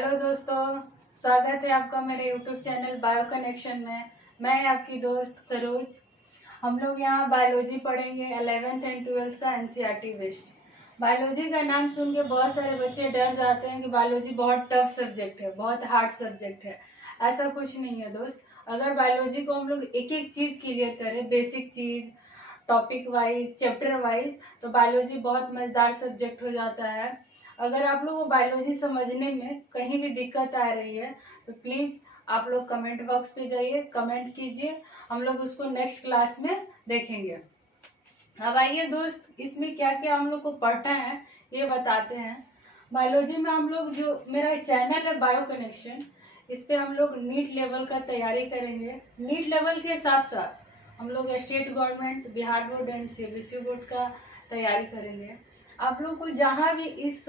Hello दोस्तों, स्वागत है आपका मेरे यूट्यूब चैनल बायो कनेक्शन में। मैं आपकी दोस्त सरोज। हम लोग यहाँ बायोलॉजी पढ़ेंगे 11th एंड 12th का एनसीईआरटी बेस्ड। बायोलॉजी का नाम सुन के बहुत सारे बच्चे डर जाते हैं कि बायोलॉजी बहुत टफ सब्जेक्ट है, बहुत हार्ड सब्जेक्ट है। ऐसा कुछ नहीं है दोस्त। अगर बायोलॉजी को हम लोग एक एक चीज़ क्लियर करें, बेसिक चीज़, टॉपिक वाइज, चैप्टर वाइज, तो बायोलॉजी बहुत मज़ेदार सब्जेक्ट हो जाता है। अगर आप लोगों को बायोलॉजी समझने में कहीं भी दिक्कत आ रही है तो प्लीज़ आप लोग कमेंट बॉक्स पे जाइए, कमेंट कीजिए, हम लोग उसको नेक्स्ट क्लास में देखेंगे। अब आइए दोस्त, इसमें क्या क्या हम लोग को पढ़ना है ये बताते हैं। बायोलॉजी में हम लोग, जो मेरा चैनल है बायो कनेक्शन, इस पे हम लोग नीट लेवल का तैयारी करेंगे। नीट लेवल के साथ साथ हम लोग state government, Bihar board and CBSE board का तैयारी करेंगे। आप लोग को जहाँ भी इस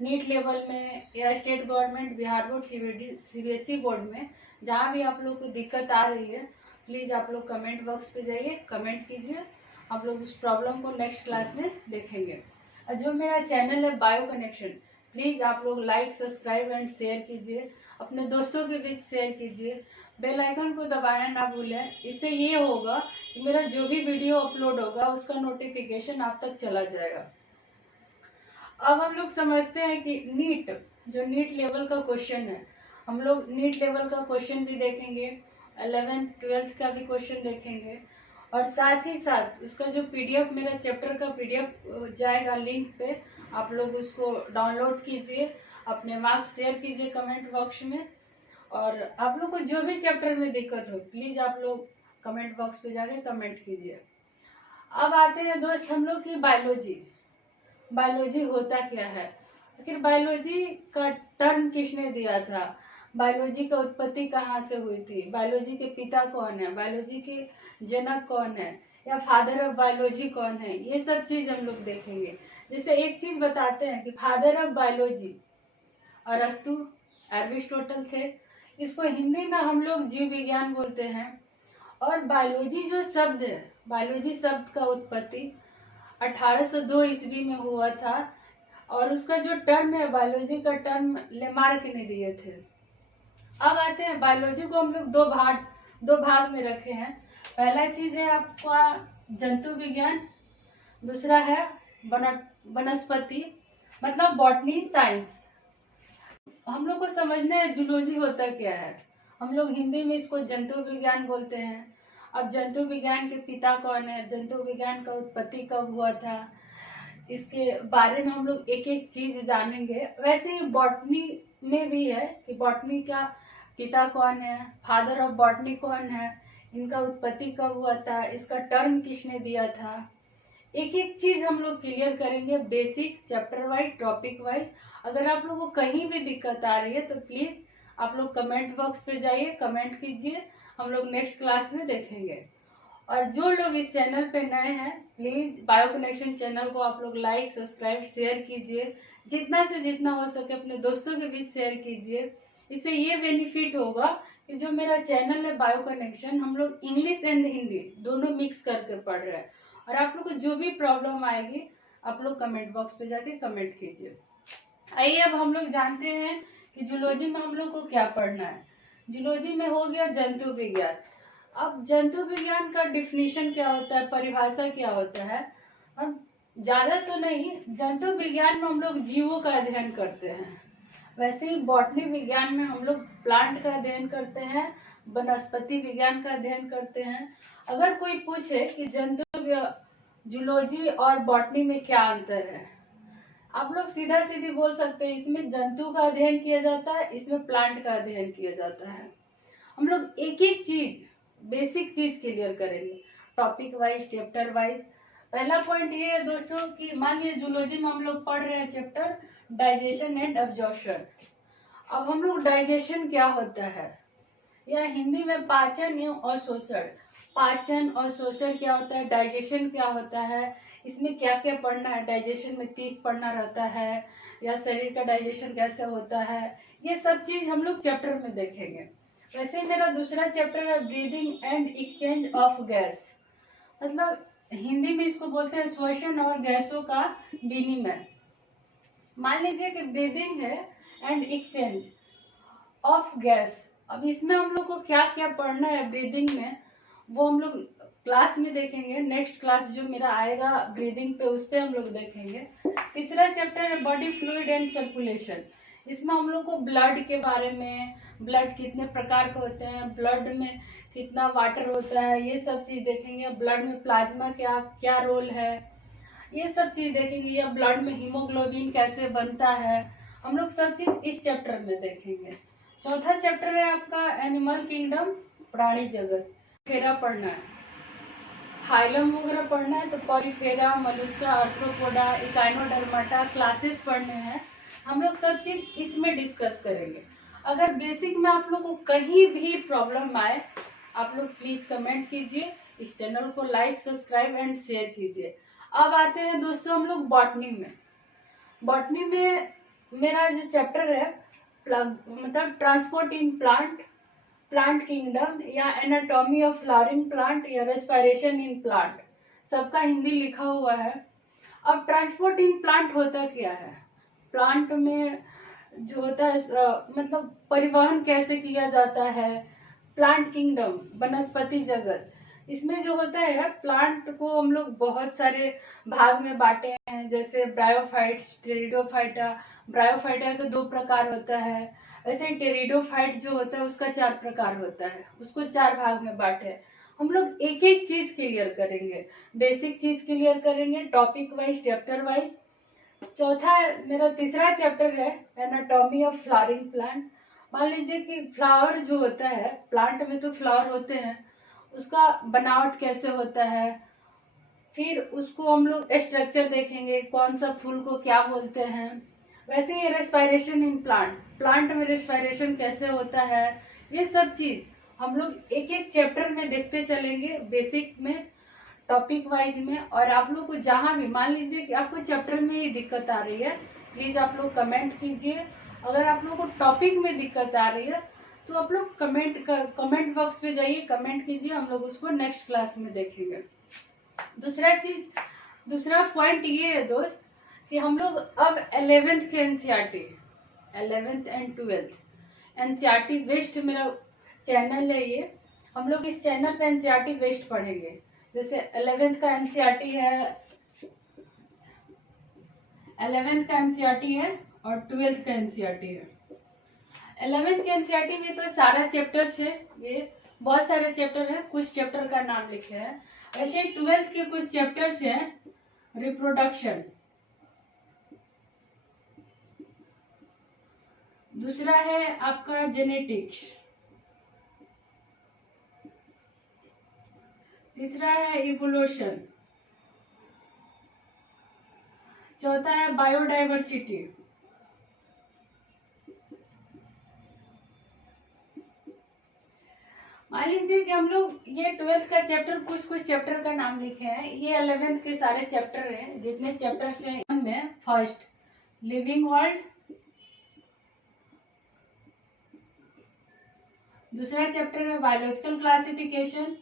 नीट लेवल में या state government, Bihar board, CBSE board में जहाँ भी आप लोग को दिक्कत आ रही है, प्लीज़ आप लोग कमेंट बॉक्स पे जाइए, कमेंट कीजिए। आप लोग उस प्रॉब्लम को नेक्स्ट क्लास में देखेंगे। और जो मेरा चैनल है बायो कनेक्शन, प्लीज़ आप लोग लाइक, सब्सक्राइब एंड शेयर कीजिए, अपने दोस्तों के बीच शेयर कीजिए, बेल आइकन को दबाना ना भूलें। इससे ये होगा कि मेरा जो भी वीडियो अपलोड होगा उसका नोटिफिकेशन आप तक चला जाएगा। अब हम लोग समझते हैं कि नीट, जो नीट लेवल का क्वेश्चन है, हम लोग नीट लेवल का क्वेश्चन भी देखेंगे, 11th 12th का भी क्वेश्चन देखेंगे, और साथ ही साथ उसका जो पीडीएफ, मेरा चैप्टर का पीडीएफ जाएगा लिंक पे, आप लोग उसको डाउनलोड कीजिए, अपने मार्क्स शेयर कीजिए कमेंट बॉक्स में। और आप लोग को जो भी चैप्टर में दिक्कत हो प्लीज़ आप लोग कमेंट बॉक्स पे जाके कमेंट कीजिए। अब आते हैं दोस्त हम लोग की बायोलॉजी। बायोलॉजी होता क्या है, आखिर बायोलॉजी का टर्म किसने दिया था, बायोलॉजी का उत्पत्ति कहाँ से हुई थी, बायोलॉजी के पिता कौन है, बायोलॉजी के जनक कौन है, या फादर ऑफ बायोलॉजी कौन है, ये सब चीज हम लोग देखेंगे। जैसे एक चीज बताते हैं कि फादर ऑफ बायोलॉजी अरस्तु, एरिस्टोटल थे। इसको हिंदी में हम लोग जीव विज्ञान बोलते हैं। और बायोलॉजी जो शब्द है, बायोलॉजी शब्द का उत्पत्ति 1802 ईस्वी में हुआ था, और उसका जो टर्म है, बायोलॉजी का टर्म लेमार्क ने दिए थे। अब आते हैं, बायोलॉजी को हम लोग दो भाग में रखे हैं। पहला चीज है आपका जंतु विज्ञान, दूसरा है वनस्पति, मतलब बॉटनी साइंस। हम लोग को समझना है जूलॉजी होता क्या है। हम लोग हिंदी में इसको जंतु विज्ञान बोलते हैं। अब जंतु विज्ञान के पिता कौन है, जंतु विज्ञान का उत्पत्ति कब हुआ था, इसके बारे में हम लोग एक एक चीज जानेंगे। वैसे ही बॉटनी में भी है कि बॉटनी का पिता कौन है, फादर ऑफ बॉटनी कौन है, इनका उत्पत्ति कब हुआ था, इसका टर्म किसने दिया था। एक एक चीज हम लोग क्लियर करेंगे, basic, chapter wise, topic wise. अगर आप लोगों को कहीं भी दिक्कत आ रही है तो प्लीज आप लोग कमेंट बॉक्स पे जाइए, कमेंट कीजिए, हम लोग नेक्स्ट क्लास में देखेंगे। और जो लोग इस चैनल पे नए हैं, प्लीज बायो कनेक्शन चैनल को आप लोग लाइक, सब्सक्राइब, शेयर कीजिए, जितना से जितना हो सके अपने दोस्तों के बीच शेयर कीजिए। इससे ये बेनिफिट होगा कि जो मेरा चैनल है बायो कनेक्शन, हम लोग इंग्लिश एंड हिंदी दोनों मिक्स करके पढ़ रहे हैं। और आप लोग को जो भी प्रॉब्लम आएगी आप लोग कमेंट बॉक्स पे जाके कमेंट कीजिए। आइए अब हम लोग जानते हैं कि जूलॉजी में हम लोग को क्या पढ़ना है। जूलॉजी में हो गया जंतु विज्ञान। अब जंतु विज्ञान का डिफिनीशन क्या होता है, परिभाषा क्या होता है, अब ज्यादा तो नहीं, जंतु विज्ञान में हम लोग जीवों का अध्ययन करते हैं। वैसे ही बॉटनी विज्ञान में हम लोग प्लांट का अध्ययन करते हैं, वनस्पति विज्ञान का अध्ययन करते हैं। अगर कोई पूछे कि जूलॉजी और बॉटनी में क्या अंतर है, आप लोग सीधा सीधी बोल सकते हैं इसमें जंतु का अध्ययन किया जाता है, इसमें प्लांट का अध्ययन किया जाता है। हम लोग एक एक चीज, बेसिक चीज क्लियर करेंगे, टॉपिक वाइज, चैप्टर वाइज। पहला पॉइंट ये है दोस्तों कि मान लीजिए जूलॉजी में हम लोग पढ़ रहे हैं चैप्टर डाइजेशन एंड अब्जॉर्प्शन। अब हम लोग डाइजेशन क्या होता है, या हिंदी में पाचन और शोषण, पाचन और शोषण क्या होता है, डाइजेशन क्या होता है, इसमें क्या क्या पढ़ना है, डाइजेशन में तीख पढ़ना रहता है, या शरीर का डाइजेशन कैसे होता है, ये सब चीज हम लोग चैप्टर में देखेंगे। वैसे मेरा दूसरा चैप्टर है breathing and exchange of gas, मतलब हिंदी में इसको बोलते हैं श्वसन और गैसों का विनिमय। मान लीजिए कि ब्रीदिंग है, एंड एक्सचेंज ऑफ गैस। अब इसमें हम लोग को क्या क्या पढ़ना है ब्रीदिंग में, वो हम लोग क्लास में देखेंगे। नेक्स्ट क्लास जो मेरा आएगा ब्रीदिंग पे, उस पे हम लोग देखेंगे। तीसरा चैप्टर है बॉडी फ्लूइड एंड सर्कुलेशन। इसमें हम लोग को ब्लड के बारे में, ब्लड कितने प्रकार के होते हैं, ब्लड में कितना वाटर होता है, ये सब चीज देखेंगे। ब्लड में प्लाज्मा क्या क्या रोल है, ये सब चीज देखेंगे। या ब्लड में हीमोग्लोबिन कैसे बनता है, हम लोग सब चीज इस चैप्टर में देखेंगे। चौथा चैप्टर है आपका एनिमल किंगडम, प्राणी जगत। फेरा पढ़ना है, फाइलम वगैरह पढ़ना है, तो पॉलीफेरा, मलुस्का, आर्थ्रोपोडा, इकाइनोडर्माटा क्लासेस पढ़ने हैं। हम लोग सब चीज इसमें डिस्कस करेंगे। अगर बेसिक में आप लोग को कहीं भी प्रॉब्लम आए, आप लोग प्लीज कमेंट कीजिए, इस चैनल को लाइक, सब्सक्राइब एंड शेयर कीजिए। अब आते हैं दोस्तों हम लोग बॉटनी में। बॉटनी में मेरा जो चैप्टर है मतलब transport in plant, plant kingdom, या एनाटॉमी ऑफ फ्लावरिंग प्लांट, या रेस्पिरेशन इन प्लांट, सबका हिंदी लिखा हुआ है। अब ट्रांसपोर्ट इन प्लांट होता क्या है, प्लांट में जो होता है मतलब परिवहन कैसे किया जाता है। प्लांट किंगडम, वनस्पति जगत, इसमें जो होता है प्लांट को हम लोग बहुत सारे भाग में बांटे हैं, जैसे ब्रायोफाइट्स, टेरिडोफाइटा। ब्रायोफाइटा का 2 प्रकार होता है, वैसे टेरिडोफाइट जो होता है उसका 4 प्रकार होता है, उसको 4 भाग में बांटे। हम लोग एक एक चीज क्लियर करेंगे, बेसिक चीज क्लियर करेंगे, टॉपिक वाइज, चैप्टर वाइज। चौथा मेरा तीसरा चैप्टर है एनाटॉमी ऑफ फ्लावरिंग प्लांट। मान लीजिए कि फ्लावर जो होता है, प्लांट में तो फ्लावर होते हैं, उसका बनावट कैसे होता है, फिर उसको हम लोग स्ट्रक्चर देखेंगे, कौन सा फूल को क्या बोलते हैं। वैसे ही रेस्पिरेशन इन प्लांट, प्लांट में रेस्पिरेशन कैसे होता है, ये सब चीज हम लोग एक एक चैप्टर में देखते चलेंगे, बेसिक में, टॉपिक वाइज में। और आप लोग को जहां भी मान लीजिए कि आपको चैप्टर में ही दिक्कत आ रही है, प्लीज आप लोग कमेंट कीजिए। अगर आप लोग को टॉपिक में दिक्कत आ रही है तो आप लोग कमेंट बॉक्स पे जाइए, कमेंट कीजिए, हम लोग उसको नेक्स्ट क्लास में देखेंगे। दूसरा पॉइंट ये है दोस्त कि हम लोग अब 11th के NCERT, 11th and 12th NCERT वेस्ट मेरा चैनल है ये, हम लोग इस चैनल पे एनसीईआरटी वेस्ट पढ़ेंगे। जैसे 11th का एनसीईआरटी है, 11th का एनसीईआरटी है और 12th का एनसीईआरटी है। 11th के एनसीईआरटी में तो सारा चैप्टर्स है, ये बहुत सारे चैप्टर है, कुछ चैप्टर का नाम लिखे हैं। वैसे 12th के कुछ चैप्टर्स हैं, रिप्रोडक्शन, दूसरा है आपका जेनेटिक्स, तीसरा है इवोल्यूशन, चौथा है बायोडाइवर्सिटी, मान लीजिए कि हम लोग ये 12th का चैप्टर, कुछ चैप्टर का नाम लिखे हैं, ये 11th के सारे चैप्टर हैं, जितने चैप्टर्स हैं उनमें फर्स्ट लिविंग वर्ल्ड, दूसरा चैप्टर है बायोलॉजिकल क्लासिफिकेशन,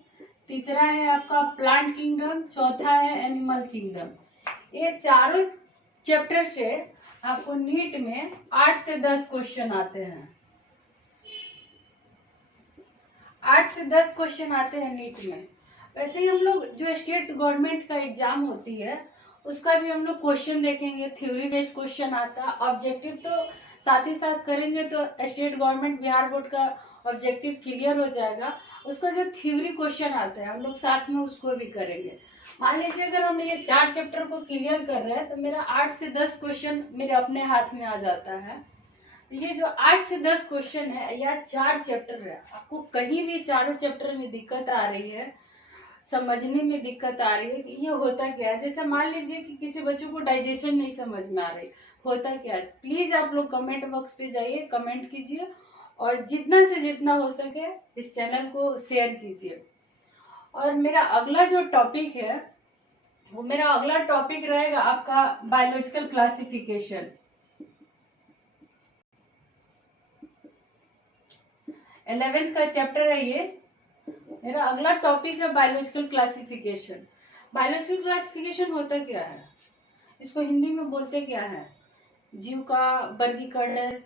तीसरा है आपका प्लांट किंगडम, चौथा है एनिमल किंगडम। ये चारों चैप्टर से आपको नीट में 8 से 10 क्वेश्चन आते हैं, 8 से 10 क्वेश्चन आते हैं नीट में। वैसे ही हम लोग जो स्टेट गवर्नमेंट का एग्जाम होती है उसका भी हम लोग क्वेश्चन देखेंगे, थ्योरी बेस्ड क्वेश्चन आता है। ऑब्जेक्टिव तो साथ ही साथ करेंगे तो स्टेट गवर्नमेंट बिहार बोर्ड का ऑब्जेक्टिव क्लियर हो जाएगा। उसका जो थ्योरी क्वेश्चन आता है हम लोग साथ में उसको भी करेंगे। मान लीजिए अगर हम ये 4 चैप्टर को क्लियर कर रहे हैं तो मेरा 8 से 10 क्वेश्चन मेरे अपने हाथ में आ जाता है। तो ये जो 8 से 10 क्वेश्चन है या 4 चैप्टर है, आपको कहीं भी चारों चैप्टर में दिक्कत आ रही है, समझने में दिक्कत आ रही है कि ये होता क्या है, जैसे मान लीजिए कि किसी बच्चों को डाइजेशन नहीं समझ में आ रही, होता क्या है, प्लीज आप लोग कमेंट बॉक्स पे जाइए, कमेंट कीजिए और जितना से जितना हो सके इस चैनल को शेयर कीजिए। और मेरा अगला जो टॉपिक है वो मेरा अगला टॉपिक रहेगा आपका बायोलॉजिकल क्लासिफिकेशन। 11th का चैप्टर है ये, मेरा अगला टॉपिक है बायोलॉजिकल क्लासिफिकेशन। बायोलॉजिकल क्लासिफिकेशन होता क्या है, इसको हिंदी में बोलते क्या है, जीव का वर्गीकरण,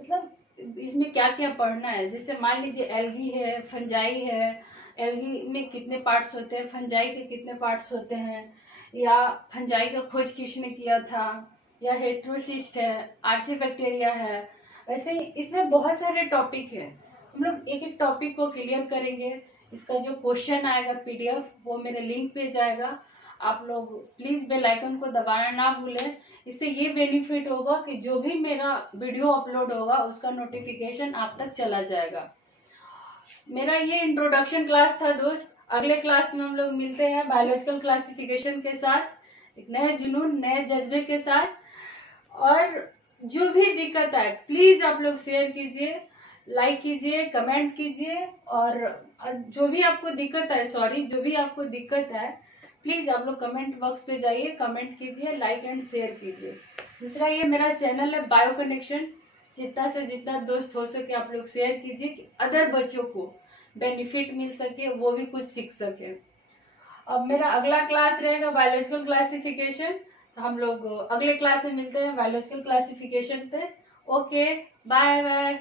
मतलब इसमें क्या क्या पढ़ना है। जैसे मान लीजिए एल्गी है, फंजाई है, एल्गी में कितने पार्ट्स होते हैं, फंजाई के कितने पार्ट्स होते हैं, या फंजाई का खोज किसने किया था, या हेट्रोसिस्ट है, आर्सी बैक्टीरिया है। वैसे ही इसमें बहुत सारे टॉपिक है, हम लोग एक एक टॉपिक को क्लियर करेंगे। इसका जो क्वेश्चन आएगा पीडीएफ वो मेरे लिंक पे जाएगा। आप लोग प्लीज बेल आइकन को दबाना ना भूलें। इससे ये बेनिफिट होगा कि जो भी मेरा वीडियो अपलोड होगा उसका नोटिफिकेशन आप तक चला जाएगा। मेरा ये इंट्रोडक्शन क्लास था दोस्त। अगले क्लास में हम लोग मिलते हैं बायोलॉजिकल क्लासिफिकेशन के साथ, एक नए जुनून, नए जज्बे के साथ। और जो भी दिक्कत आए प्लीज आप लोग शेयर कीजिए, लाइक कीजिए, कमेंट कीजिए। और जो भी आपको दिक्कत है, जो भी आपको दिक्कत है प्लीज आप लोग कमेंट बॉक्स पे जाइए, कमेंट कीजिए, लाइक एंड शेयर कीजिए। दूसरा ये मेरा चैनल है बायो कनेक्शन, जितना से जितना दोस्त हो सके आप लोग शेयर कीजिए कि अदर बच्चों को बेनिफिट मिल सके, वो भी कुछ सीख सके। अब मेरा अगला क्लास रहेगा बायोलॉजिकल क्लासिफिकेशन, तो हम लोग अगले क्लास में मिलते हैं बायोलॉजिकल क्लासिफिकेशन पे। Okay, bye bye.